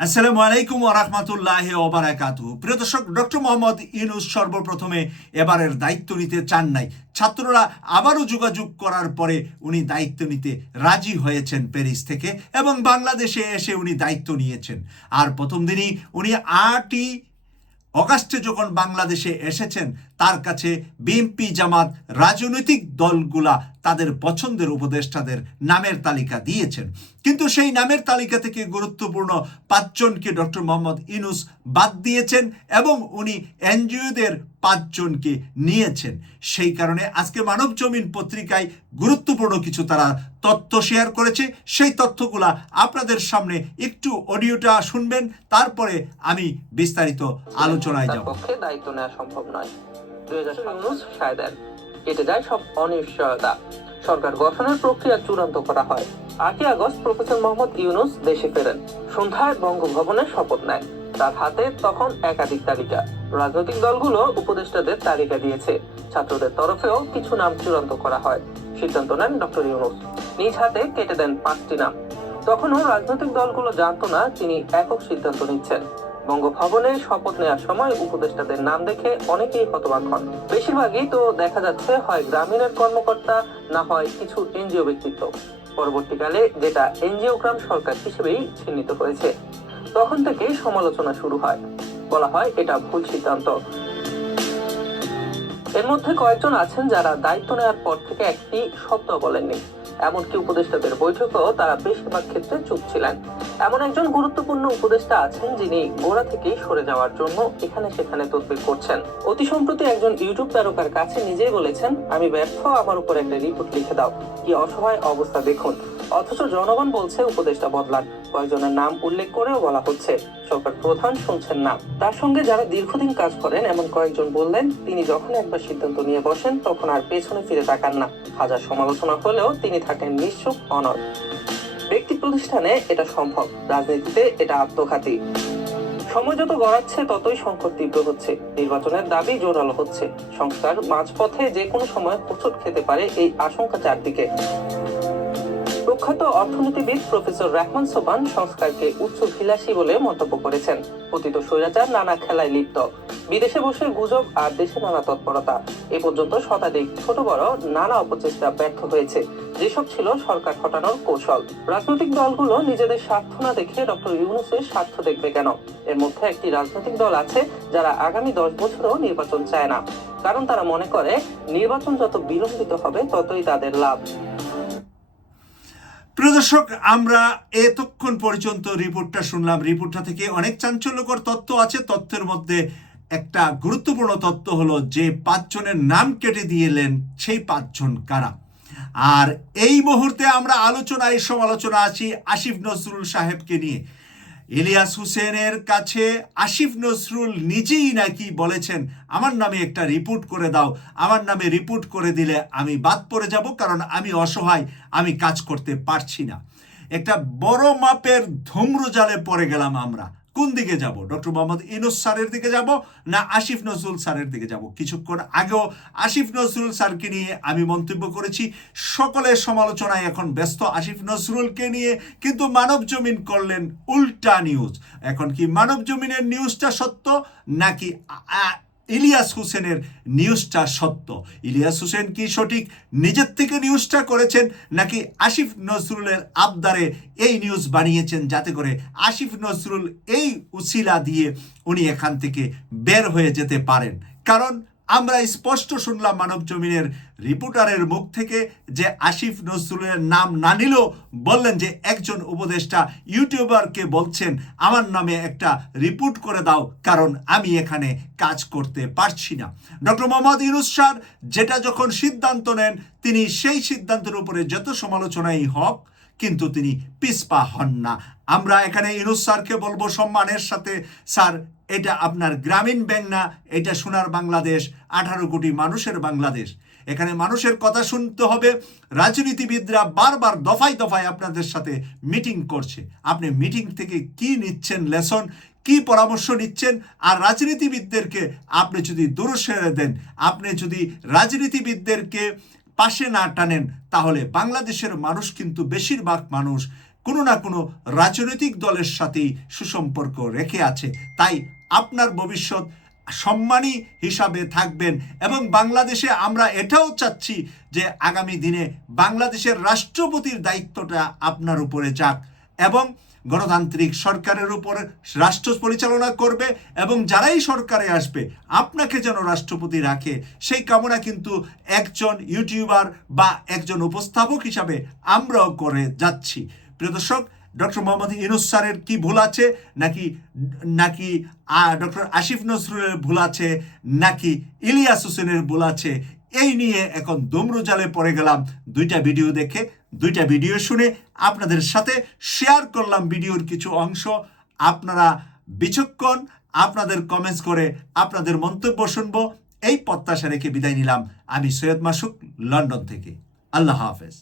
আসসালামু আলাইকুম ওরহমতুল্লাহ ওবারাকাতু প্রিয় দর্শক, ডক্টর মোহাম্মদ ইনুস সর্বপ্রথমে এবারের দায়িত্ব নিতে চান নাই। ছাত্ররা আবারও যোগাযোগ করার পরে উনি দায়িত্ব নিতে রাজি হয়েছেন প্যারিস থেকে এবং বাংলাদেশে এসে উনি দায়িত্ব নিয়েছেন। আর প্রথম দিনই উনি আটই অগাস্টে যখন বাংলাদেশে এসেছেন তার কাছে বিএনপি, জামাত, রাজনৈতিক দলগুলা তাদের পছন্দের উপদেষ্টাদের নামের তালিকা দিয়েছেন। কিন্তু সেই নামের তালিকা থেকে গুরুত্বপূর্ণ পাঁচজনকে ডক্টর মোহাম্মদ ইনুস বাদ দিয়েছেন এবং উনি এনজিওদের পাঁচজনকে নিয়েছেন। সেই কারণে আজকে মানব জমিন পত্রিকায় গুরুত্বপূর্ণ কিছু তারা তথ্য শেয়ার করেছে। সেই তথ্যগুলা আপনাদের সামনে একটু অডিওটা শুনবেন, তারপরে আমি বিস্তারিত আলোচনায় যাব। দায়িত্ব নেওয়া সম্ভব নয়। দুই হাজার ইউনুস সায় দেন কেটে যায় সব অনিশ্চয়তা। সরকার গঠনের প্রক্রিয়া চূড়ান্ত করা হয়। আটই আগস্ট প্রফেসর মোহাম্মদ ইউনুস দেশে ফেরেন। সন্ধ্যায় বঙ্গভবনে শপথ নেয়। তার হাতে তখন একাধিক তালিকা। রাজনৈতিক দলগুলো উপদেষ্টাদের তালিকা দিয়েছে। ছাত্রদের তরফেও কিছু নাম চূড়ান্ত করা হয়। সিদ্ধান্ত নেন ডক্টর ইউনুস। নিজ হাতে কেটে দেন পাঁচটি নাম। তখনও রাজনৈতিক দলগুলো জানতো না তিনি একক সিদ্ধান্ত নিচ্ছেন। বঙ্গভবনে শপথ নেওয়ার সময় উপদেষ্টাদের নাম দেখে অনেকেই হতবাক হন। বেশিরভাগই তো দেখা যাচ্ছে হয় গ্রামীণের কর্মকর্তা, না হয় কিছু এনজিও ব্যক্তিত্ব। পরবর্তীকালে যেটা এনজিও গ্রাম সরকার হিসেবেই চিহ্নিত হয়েছে। তখন থেকে সমালোচনা শুরু হয়। বলা হয় এটা ভুল সিদ্ধান্ত। এর মধ্যে কয়েকজন আছেন যারা দায়িত্ব নেওয়ার পর থেকে একটি শব্দ বলেননি। এমনকি উপদেষ্টাদের বৈঠকেও তারা বেশিরভাগ ক্ষেত্রে চুপ ছিলেন। এমন একজন গুরুত্বপূর্ণ উপদেষ্টা আছেন যিনি গোড়া থেকেই সরে যাওয়ার জন্য এখানে সেখানে তদবির করছেন। অতি সম্প্রতি একজন ইউটিউব তারকার কাছে নিজেই বলেছেন, আমি ব্যর্থ, আমার উপর একটা রিপোর্ট লিখে দাও। কি অসহায় অবস্থা দেখুন। অথচ জনগণ বলছে, উপদেষ্টা বদলান। কয়েকজনের নাম উল্লেখ করেও বলা হচ্ছে, সরকার প্রধান শুনছেন না। তার সঙ্গে যারা দীর্ঘদিন কাজ করেন, এমন কয়েকজন বললেন, তিনি যখন একবার সিদ্ধান্ত নিয়ে বসেন, তখন আর পেছনে ফিরে তাকান না। হাজার সমালোচনা হলেও তিনি থাকেন নিশ্চুপ অনর ব্যক্তি প্রতিষ্ঠানে এটা সম্ভব। রাজনীতিতে এটা আত্মঘাতী। সময় যত গড়াচ্ছে, ততই সংকট তীব্র হচ্ছে। নির্বাচনের দাবি জোরালো হচ্ছে। সংস্কার মাঝপথে যে কোনো সময় হোঁচট খেতে পারে এই আশঙ্কা চারদিকে। প্রখ্যাত অর্থনীতিবিদ প্রফেসর রহমান সোবান সংস্কারকে উচ্চ বিলাসী বলে মন্তব্য করেছেন। পতিত স্বৈরাচার নানা খেলায় লিপ্ত। বিদেশে বসে গুজব আর দেশে নানা তৎপরতা। এ পর্যন্ত শতাধিক ছোট বড় নানা অপচেষ্টা ব্যর্থ হয়েছে। যেসব ছিল সরকার হটানোর কৌশল। রাজনৈতিক দলগুলো নিজেদের স্বার্থ না দেখে ডক্টর ইউনুসের স্বার্থ দেখবে কেন? এর মধ্যে একটি রাজনৈতিক দল আছে যারা আগামী দশ বছরও নির্বাচন চায় না। কারণ তারা মনে করে, নির্বাচন যত বিলম্বিত হবে ততই তাদের লাভ। প্রিয় দর্শক, আমরা এতক্ষণ পর্যন্ত রিপোর্টটা শুনলাম। রিপোর্টটা থেকে অনেক চাঞ্চল্যকর তত্ত্ব আছে। তত্ত্বের মধ্যে একটা গুরুত্বপূর্ণ তত্ত্ব হলো যে পাঁচজনের নাম কেটে দিয়েলেন সেই পাঁচজন কারা? আর এই মুহূর্তে আমরা আলোচনায় সমালোচনা আছি আসিফ নজরুল সাহেবকে নিয়ে। ইলিয়াস হুসেনের কাছে আসিফ নসরুল নিজেই নাকি বলেছেন, আমার নামে একটা রিপোর্ট করে দাও, আমার নামে রিপোর্ট করে দিলে আমি বাদ পড়ে যাব, কারণ আমি অসহায়, আমি কাজ করতে পারছি না। একটা বড় মাপের ধুম্রজালে পড়ে গেলাম আমরা। কোন দিকে যাব? ডক্টর মোহাম্মদ ইনুস স্যারের দিকে যাব না আসিফ নজরুল স্যারের দিকে যাব? কিছুক্ষণ আগেও আসিফ নজরুল স্যারকে নিয়ে আমি মন্তব্য করেছি। সকলের সমালোচনায় এখন ব্যস্ত আসিফ নজরুলকে নিয়ে কিন্তু মানব জমিন করলেন উল্টা নিউজ। এখন কি মানব জমিনের নিউজটা সত্য নাকি ইলিয়াস হোসেনের নিউজটা সত্য। ইলিয়াস হোসেন কি সঠিক? নিজের থেকে নিউজটা করেছেন নাকি আসিফ নজরুলের আবদারে এই নিউজ বানিয়েছেন যাতে করে আসিফ নজরুল এই উসিলা দিয়ে উনি এখান থেকে বের হয়ে যেতে পারেন? কারণ আমরা স্পষ্ট শুনলাম মানব জমিনের রিপোর্টারের মুখ থেকে যে আসিফ নজরুলের নাম না নিলেও বললেন যে একজন উপদেষ্টা ইউটিউবারকে বলছেন, আমার নামে একটা রিপোর্ট করে দাও, কারণ আমি এখানে কাজ করতে পারছি না। ডক্টর মোহাম্মদ ইউনুস যেটা যখন সিদ্ধান্ত নেন, তিনি সেই সিদ্ধান্তের উপরে যত সমালোচনাই হোক কিন্তু তিনি পিসপা হন না। আমরা এখানে ইনুস স্যারকে বলব সম্মানের সাথে, স্যার, এটা আপনার গ্রামীণ ব্যাংক না, এটা সোনার বাংলাদেশ, আঠারো কোটি মানুষের বাংলাদেশ। এখানে মানুষের কথা শুনতে হবে। রাজনীতিবিদরা বারবার দফায় দফায় আপনাদের সাথে মিটিং করছে। আপনি মিটিং থেকে কি নিচ্ছেন লেসন, কি পরামর্শ নিচ্ছেন? আর রাজনীতিবিদদেরকে আপনি যদি দূর সেরে দেন, আপনি যদি রাজনীতিবিদদেরকে পাশে না টানেন, তাহলে বাংলাদেশের মানুষ কিন্তু বেশিরভাগ মানুষ কোনো না কোনো রাজনৈতিক দলের সাথেই সুসম্পর্ক রেখে আছে। তাই আপনার ভবিষ্যৎ সম্মানী হিসাবে থাকবেন এবং বাংলাদেশে আমরা এটাও চাচ্ছি যে আগামী দিনে বাংলাদেশের রাষ্ট্রপতির দায়িত্বটা আপনার উপরে যাক এবং গণতান্ত্রিক সরকারের উপর রাষ্ট্র পরিচালনা করবে এবং যারাই সরকারে আসবে, আপনাকে যেন রাষ্ট্রপতি রাখে, সেই কামনা কিন্তু একজন ইউটিউবার বা একজন উপস্থাপক হিসাবে আমরাও করে যাচ্ছি। প্রিয় দর্শক, ডক্টর মোহাম্মদ ইনুস স্যারের কি ভুল আছে? নাকি নাকি ডক্টর আসিফ নজরুলের ভুল আছে? নাকি ইলিয়াস হোসেনের ভুল আছে? এই নিয়ে এখন দমরু জালে পড়ে গেলাম। দুইটা ভিডিও দেখে দুইটা ভিডিও শুনে আপনাদের সাথে শেয়ার করলাম ভিডিওর কিছু অংশ। আপনারা বিচক্ষণ, আপনাদের কমেন্টস করে আপনাদের মন্তব্য শুনব। এই প্রত্যাশা রেখে বিদায় নিলাম। আমি সৈয়দ মাসুক, লন্ডন থেকে। আল্লাহ হাফেজ।